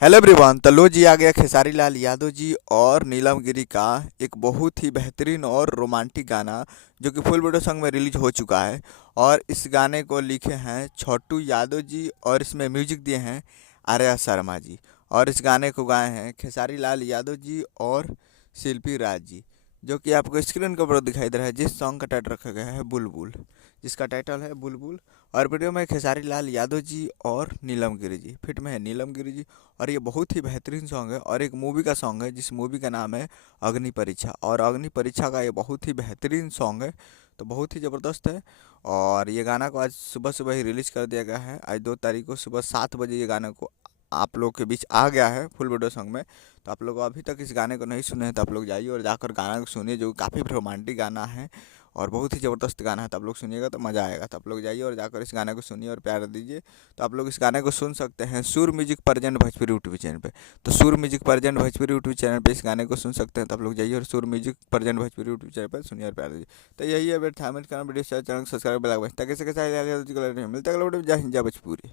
Hello everyone. तो लो जी आ गया खेसारी लाल यादव जी और नीलम गिरी का एक बहुत ही बेहतरीन और रोमांटिक गाना जो कि फुल वीडियो सॉन्ग में रिलीज हो चुका है। और इस गाने को लिखे हैं छोटू यादव जी और इसमें म्यूजिक दिए हैं आर्या शर्मा जी। और इस गाने को गाए हैं खेसारी लाल यादव जी और शिल्पी राज जी, जो कि आपको स्क्रीन के ऊपर दिखाई दे रहा है। जिस सॉन्ग का टाइटल रखा गया है बुलबुल, जिसका टाइटल है बुलबुल। और वीडियो में खेसारी लाल यादव जी और नीलम गिरी जी, फिट में है नीलम गिरी जी। और ये बहुत ही बेहतरीन सॉन्ग है और एक मूवी का सॉन्ग है जिस मूवी का नाम है अग्नि परीक्षा। और अग्नि परीक्षा का ये बहुत ही बेहतरीन सॉन्ग है, तो बहुत ही ज़बरदस्त है। और ये गाना को आज सुबह सुबह ही रिलीज़ कर दिया गया है। आज 2 तारीख को सुबह 7 बजे ये गाना को आप लोग के बीच आ गया है फुल वीडियो सॉन्ग में। तो आप लोग अभी तक इस गाने को नहीं सुने हैं तो आप लोग जाइए और जाकर गाना को सुनिए, जो काफ़ी रोमांटिक गाना है और बहुत ही ज़बरदस्त गाना है। तो आप लोग सुनिएगा तो मज़ा आएगा। तो आप लोग जाइए और जाकर इस गाने को सुनिए और प्यार दीजिए। तो आप लोग इस गाने को सुन सकते हैं सुर music present Bhojpuri YouTube channel पे। तो सुर music present Bhojpuri YouTube channel पे इस गाने को सुन सकते हैं। तो आप लोग जाइए और सुर music present Bhojpuri YouTube channel पर सुनिए और प्यार दीजिए। तो यही है, वेट था, वीडियो चैनल सब्सक्राइब ताकि मिलता है। जय हिंद जय भोजपुरी।